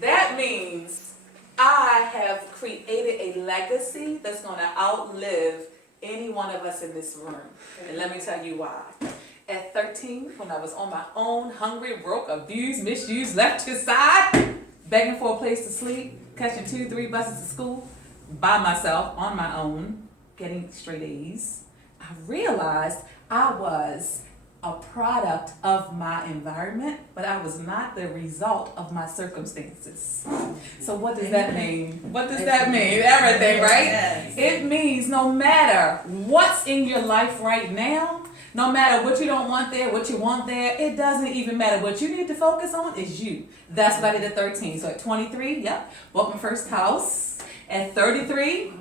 That means I have created a legacy that's going to outlive any one of us in this room. And let me tell you why. At 13, when I was on my own, hungry, broke, abused, misused, left to the side, begging for a place to sleep, catching 2-3 buses to school, by myself, on my own, getting straight A's, I realized I was a product of my environment, but I was not the result of my circumstances. So what does that mean? What does that mean? Everything, right? Yes. It means no matter what's in your life right now, no matter what you don't want there, what you want there, it doesn't even matter. What you need to focus on is you. That's what I did at 13. So at 23, bought my first house. At 33,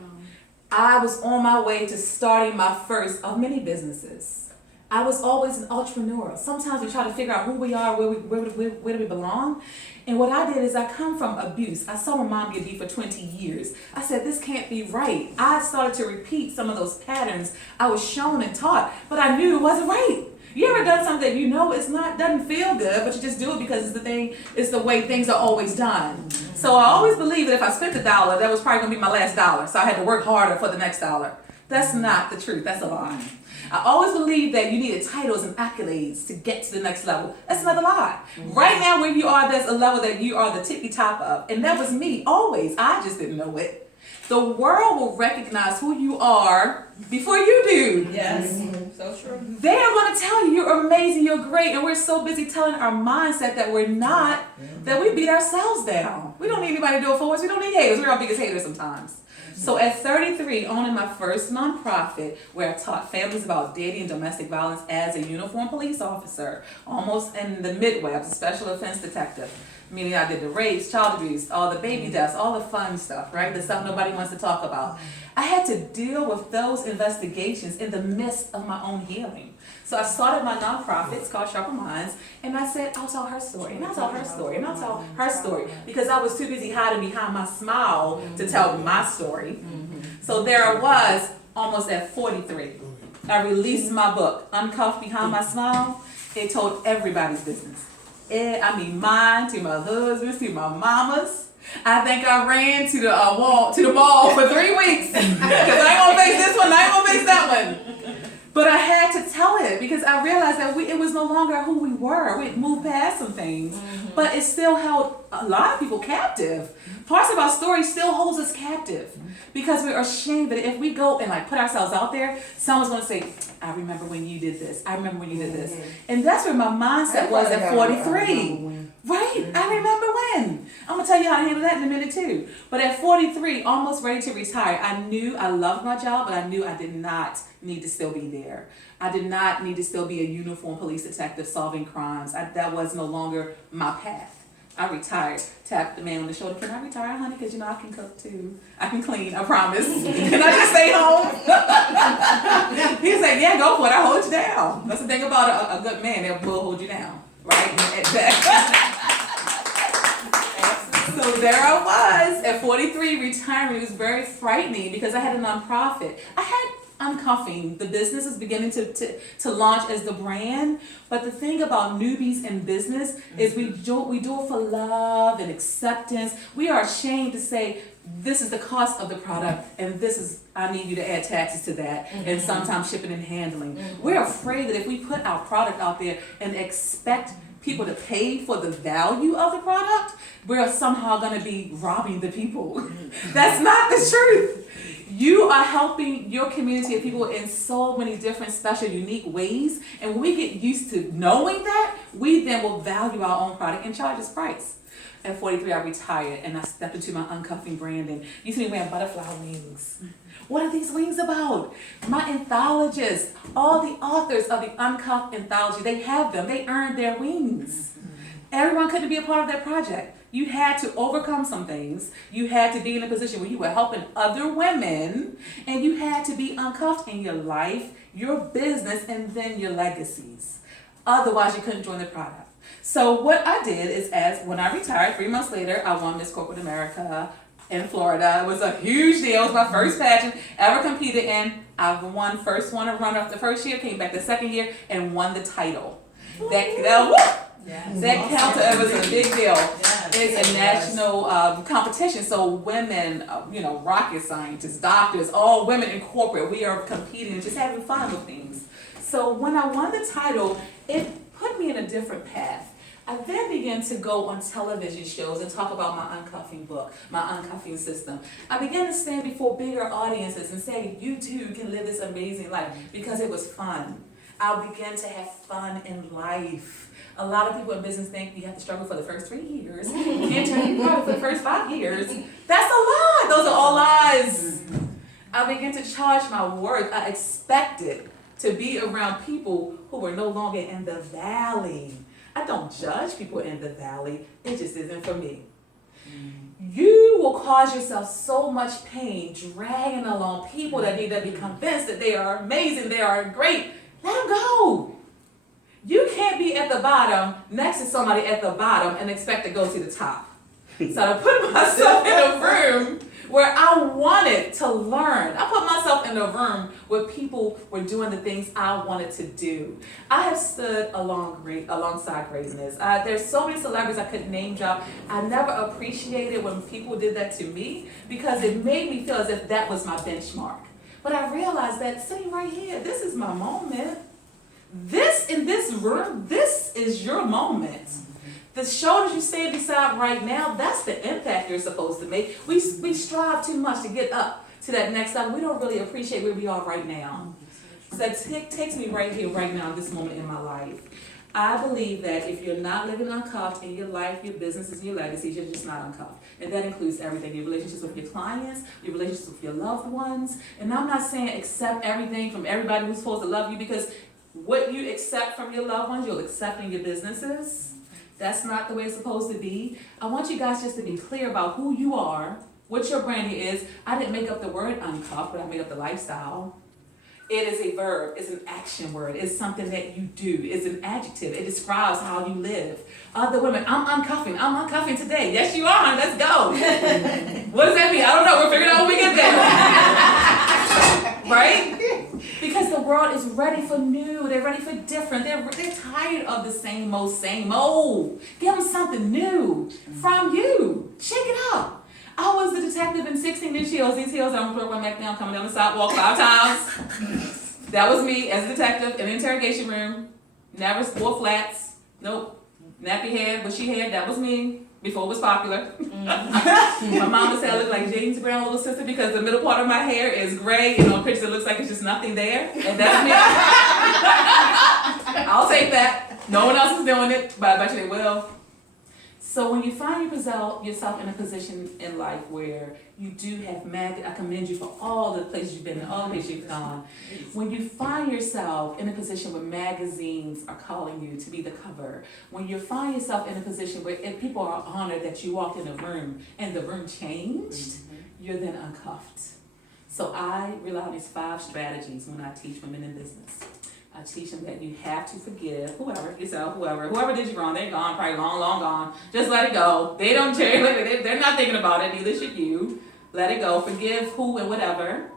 I was on my way to starting my first of many businesses. I was always an entrepreneur. Sometimes we try to figure out who we are, where do we belong. And what I did is I come from abuse. I saw my mom get beat for 20 years. I said, this can't be right. I started to repeat some of those patterns I was shown and taught, but I knew it wasn't right. You ever done something that you know doesn't feel good, but you just do it because it's the way things are always done. So I always believed that if I spent $1, that was probably gonna be my last dollar. So I had to work harder for the next dollar. That's not the truth, that's a lie. I always believed that you needed titles and accolades to get to the next level. That's another lie. Right now where you are, there's a level that you are the tippy top of. And that was me, always. I just didn't know it. The world will recognize who you are before you do. Yes, so true. They are going to tell you you're amazing, you're great, and we're so busy telling our mindset that we're not, that we beat ourselves down. We don't need anybody to do it for us. We don't need haters. We're our biggest haters sometimes. So at 33, owning my first nonprofit where I taught families about dating and domestic violence as a uniformed police officer, almost in the midway. I was a special offense detective, meaning I did the rapes, child abuse, all the baby deaths, all the fun stuff, right? The stuff nobody wants to talk about. I had to deal with those investigations in the midst of my own healing. So I started my nonprofit, it's called Sharper Minds, and I said, I'll tell her story, and I'll tell her story, and I'll tell her story, because I was too busy hiding behind my smile to tell my story. So there I was, almost at 43. I released my book, Uncuffed Behind My Smile. It told everybody's business. Mine, to my husband's, to my mama's. I think I ran to the mall for 3 weeks, because I ain't gonna face this one, I ain't gonna face that one. But I had to tell it because I realized that it was no longer who we were. We moved past some things, but it still held a lot of people captive. Parts of our story still holds us captive because we're ashamed that if we go and put ourselves out there, someone's going to say, I remember when you did this. I remember when you did this. And that's where my mindset was at 43. Right? I remember when. I'm going to tell you how to handle that in a minute too. But at 43, almost ready to retire, I knew I loved my job, but I knew I did not need to still be there. I did not need to still be a uniformed police detective solving crimes. That was no longer my path. I retired. Tapped the man on the shoulder. Can I retire, honey? Because I can cook too. I can clean, I promise. Can I just stay home? He was like, yeah, go for it. I'll hold you down. That's the thing about a good man. They will hold you down. Right? So there I was at 43 retiring. It was very frightening because I had a nonprofit. I had Uncuffing. The business is beginning to launch as the brand. But the thing about newbies in business is we do it for love and acceptance. We are ashamed to say, this is the cost of the product and this is, I need you to add taxes to that, and sometimes shipping and handling. We're afraid that if we put our product out there and expect people to pay for the value of the product, we're somehow going to be robbing the people. That's not the truth. You are helping your community of people in so many different, special, unique ways. And when we get used to knowing that, we then will value our own product and charge its price. At 43, I retired and I stepped into my uncuffing brand. And you see me wearing butterfly wings. What are these wings about? My anthologists, all the authors of the Uncuffed anthology, they have them. They earned their wings. Everyone couldn't be a part of that project. You had to overcome some things. You had to be in a position where you were helping other women, and you had to be uncuffed in your life, your business, and then your legacies. Otherwise, you couldn't join the product. So what I did is, when I retired, 3 months later, I won Miss Corporate America in Florida. It was a huge deal. It was my first pageant ever competed in. I won first one to run up the first year, came back the second year, and won the title. Yes. That counted as a big deal. Yes. It's a national competition. So women, rocket scientists, doctors, all women in corporate, we are competing and just having fun with things. So when I won the title, it put me in a different path. I then began to go on television shows and talk about my uncuffing book, my uncuffing system. I began to stand before bigger audiences and say, you too can live this amazing life, because it was fun. I began to have fun in life. A lot of people in business think you have to struggle for the first 3 years. You can't turn your profit for the first 5 years. That's a lie. Those are all lies. I began to charge my worth. I expected to be around people who were no longer in the valley. I don't judge people in the valley. It just isn't for me. You will cause yourself so much pain dragging along people that need to be convinced that they are amazing, they are great. Let them go. You can't be at the bottom next to somebody at the bottom and expect to go to the top. So I put myself in a room where I wanted to learn. I put myself in a room where people were doing the things I wanted to do. I have stood alongside greatness. There's so many celebrities I could name drop. I never appreciated when people did that to me, because it made me feel as if that was my benchmark. But I realized that sitting right here, this is my moment. This in this room, this is your moment. The shoulders you stand beside right now, that's the impact you're supposed to make. We strive too much to get up to that next level. We don't really appreciate where we are right now. So that takes me right here, right now, this moment in my life. I believe that if you're not living uncuffed in your life, your businesses, your legacies, you're just not uncuffed. And that includes everything, your relationships with your clients, your relationships with your loved ones. And I'm not saying accept everything from everybody who's supposed to love you, because what you accept from your loved ones, you'll accept in your businesses. That's not the way it's supposed to be. I want you guys just to be clear about who you are, what your branding is. I didn't make up the word uncuffed, but I made up the lifestyle. It is a verb, it's an action word, it's something that you do, it's an adjective, it describes how you live. Other women, I'm uncuffing today. Yes, you are, let's go. What does that mean? I don't know, we'll figure it out when we get there. Right? Because the world is ready for new, they're ready for different, they're tired of the same old. Give them something new from you. Shake it up. I was the detective in 16-inch heels. These heels I'm throwing my neck down, coming down the sidewalk 5 times. That was me as a detective in the interrogation room. Never wore flats. Nope. Nappy hair, bushy hair. That was me before it was popular. My mama said I look like James Brown's little sister because the middle part of my hair is gray, and on pictures it looks like it's just nothing there. And that's me. I'll take that. No one else is doing it, but I bet you they will. So when you find yourself in a position in life where you do have I commend you for all the places you've been in, all the places you've gone. When you find yourself in a position where magazines are calling you to be the cover, when you find yourself in a position where if people are honored that you walked in a room and the room changed, you're then uncuffed. So I rely on these 5 strategies when I teach women in business. I teach them that you have to forgive whoever did you wrong. They're gone, probably long gone. Just let it go. They don't care. They're not thinking about it. Neither should you. Let it go. Forgive who and whatever.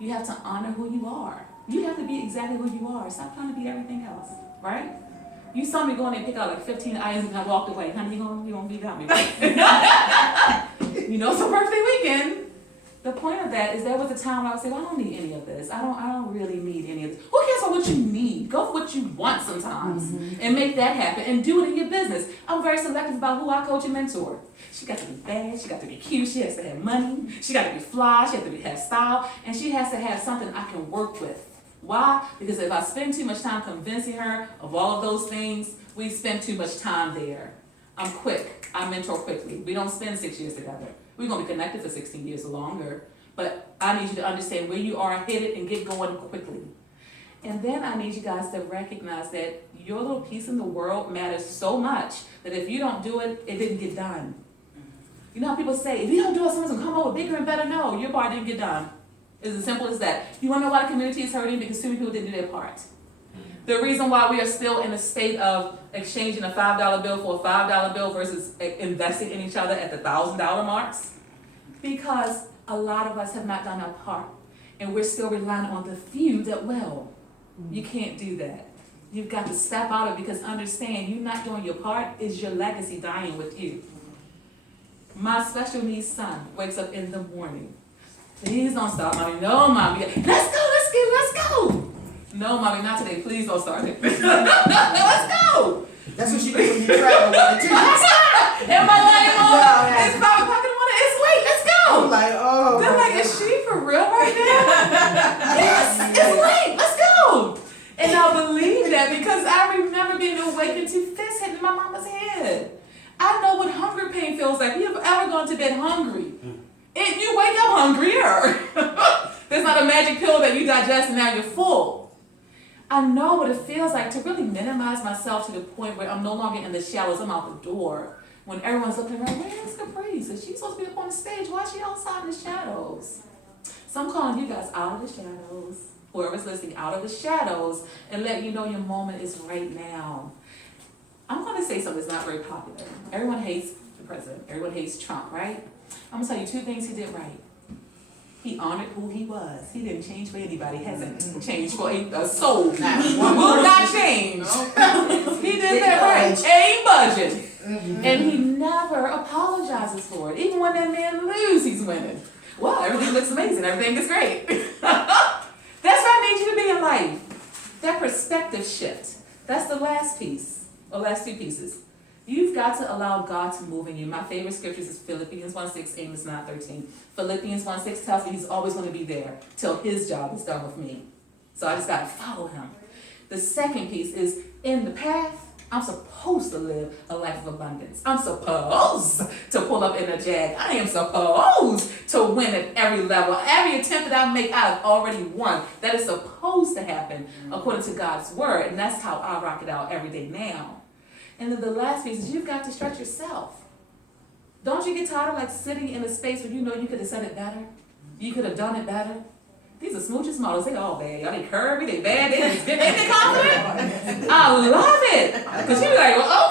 You have to honor who you are. You have to be exactly who you are. Stop trying to be everything else, right? You saw me go in and pick out like 15 items and I walked away. Honey, you gonna be got me, right? It's a birthday weekend. The point of that is there was a time when I would say, well, I don't need any of this. I don't really need any of this. Who cares about what you need? Go for what you want sometimes and make that happen and do it in your business. I'm very selective about who I coach and mentor. She got to be bad. She got to be cute. She has to have money. She got to be fly. She has to have style. And she has to have something I can work with. Why? Because if I spend too much time convincing her of all of those things, we spend too much time there. I'm quick. I mentor quickly. We don't spend 6 years together. We're going to be connected for 16 years or longer. But I need you to understand where you are, hit it, and get going quickly. And then I need you guys to recognize that your little piece in the world matters so much that if you don't do it, it didn't get done. You know how people say, if you don't do it, someone's going to come over bigger and better. No, your part didn't get done. It's as simple as that. You want to know why the community is hurting? Because too many people didn't do their part. The reason why we are still in a state of exchanging a $5 bill for a $5 bill versus investing in each other at the $1,000 marks, because a lot of us have not done our part, and we're still relying on the few that will. You can't do that. You've got to step out of it because understand you not doing your part is your legacy dying with you. My special needs son wakes up in the morning. Please don't stop, mommy. No, mommy. Let's go. No, mommy, not today. Please don't start it. Let's go. That's what you do when you travel with the kids. Am I lying on? It's 5 o'clock in the morning. It's late. Let's go. I'm like, oh. They're like, is she for real right now? Yes, it's late. Let's go. And I believe that because I remember being awakened to fists hitting my mama's head. I know what hunger pain feels like. You've ever gone to bed hungry? And you wake up hungrier. There's not a magic pill that you digest and now you're full. I know what it feels like to really minimize myself to the point where I'm no longer in the shadows. I'm out the door. When everyone's looking around, where's Caprice? Is she supposed to be up on the stage? Why is she outside in the shadows? So I'm calling you guys out of the shadows. Whoever's listening, out of the shadows, and let you know your moment is right now. I'm going to say something that's not very popular. Everyone hates the president. Everyone hates Trump, right? I'm going to tell you 2 things he did right. He honored who he was. He didn't change for anybody. Hasn't changed for a soul. He will not change. He did that right. Ain't budget. And he never apologizes for it. Even when that man loses, he's winning. Well, everything looks amazing. Everything is great. That's what I need you to be in life. That perspective shift. That's the last piece, or last 2 pieces. You've got to allow God to move in you. My favorite scriptures is Philippians 1:6, Amos 9:13. Philippians 1:6 tells me he's always going to be there till his job is done with me. So I just got to follow him. The second piece is in the path, I'm supposed to live a life of abundance. I'm supposed to pull up in a Jag. I am supposed to win at every level. Every attempt that I make, I've already won. That is supposed to happen according to God's word. And that's how I rock it out every day now. And then the last piece is you've got to stretch yourself. Don't you get tired of like sitting in a space where you know you could have said it better? You could have done it better? These are Smooches models. They all bad. Y'all, they curvy, they bad, they confident. I love it. Because you be like, well,